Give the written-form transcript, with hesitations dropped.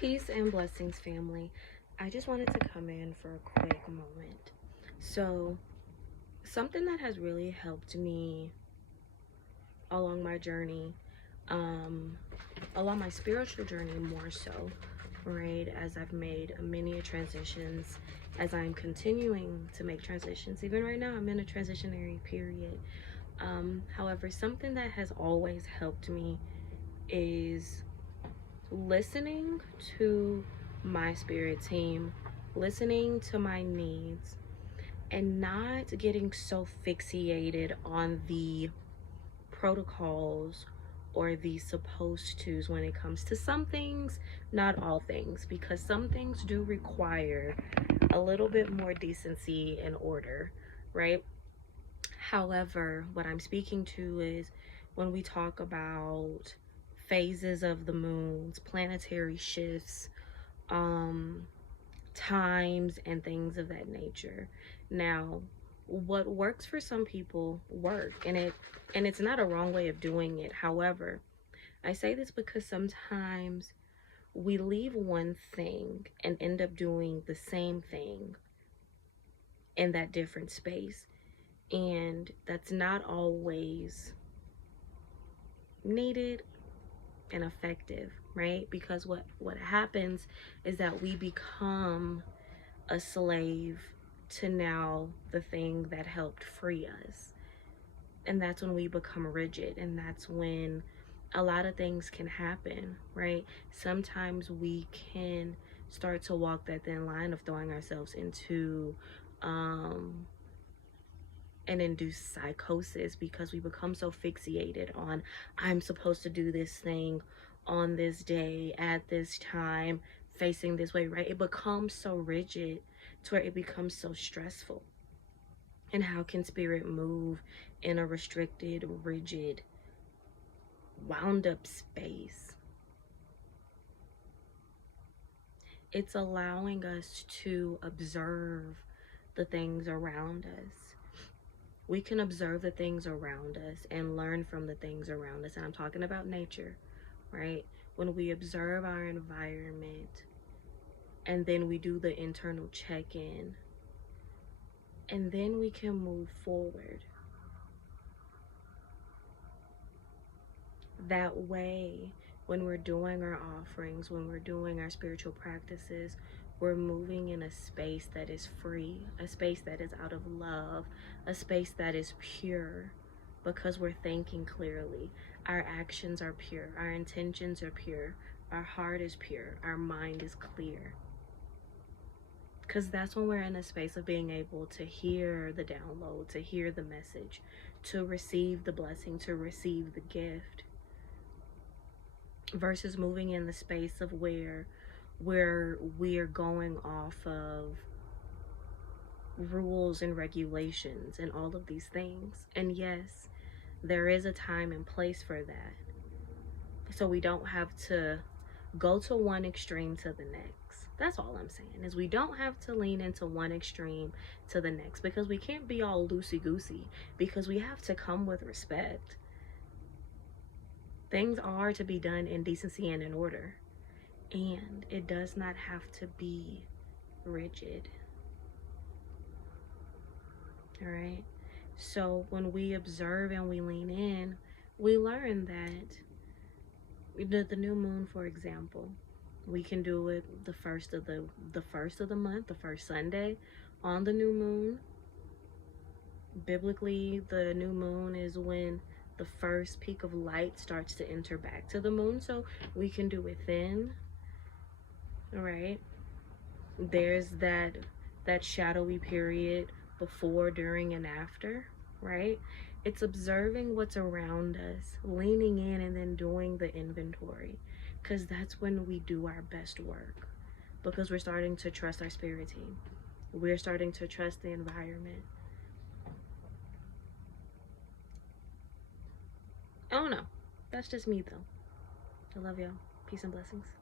Peace and blessings, family. I just wanted to come in for a quick moment. So, something that has really helped me along my journey, um, along my spiritual journey more so, right, as I've made many transitions, as I'm continuing to make transitions. Even right now, I'm in a transitionary period. However, something that has always helped me is listening to my spirit team, listening to my needs, and not getting so fixated on the protocols or the supposed tos when it comes to some things, not all things, because some things do require a little bit more decency and order, right? However, what I'm speaking to is when we talk about phases of the moons, planetary shifts, um, times, and things of that nature. Now, what works for some people work, and it's not a wrong way of doing it. However, I say this because sometimes we leave one thing and end up doing the same thing in that different space, and that's not always needed and effective, right? Because what happens is that we become a slave to now the thing that helped free us, and that's when we become rigid, and that's when a lot of things can happen, right? Sometimes we can start to walk that thin line of throwing ourselves into an induced psychosis because we become so fixated on, I'm supposed to do this thing on this day at this time, facing this way, right? It becomes so rigid to where it becomes so stressful. And how can spirit move in a restricted, rigid, wound up space? It's allowing us to observe the things around us. We can observe the things around us and learn from the things around us. And I'm talking about nature, right? When we observe our environment and then we do the internal check-in, and then we can move forward. That way, when we're doing our offerings, when we're doing our spiritual practices, we're moving in a space that is free, a space that is out of love, a space that is pure, because we're thinking clearly. Our actions are pure, our intentions are pure, our heart is pure, our mind is clear. Because that's when we're in a space of being able to hear the download, to hear the message, to receive the blessing, to receive the gift, versus moving in the space of where we're going off of rules and regulations and all of these things. And yes, there is a time and place for that, so we don't have to go to one extreme to the next. That's all I'm saying, is we don't have to lean into one extreme to the next, because we can't be all loosey-goosey, because we have to come with respect. Things are to be done in decency and in order, and it does not have to be rigid. All right? So when we observe and we lean in, we learn that the new moon, for example, we can do it the first of the month, the first Sunday on the new moon. Biblically, the new moon is when the first peak of light starts to enter back to the moon, so we can do it then. All right? There's that shadowy period before, during, and after, right? It's observing what's around us, leaning in, and then doing the inventory, because that's when we do our best work, because we're starting to trust our spirit team. We're starting to trust the environment. I don't know. That's just me, though. I love y'all. Peace and blessings.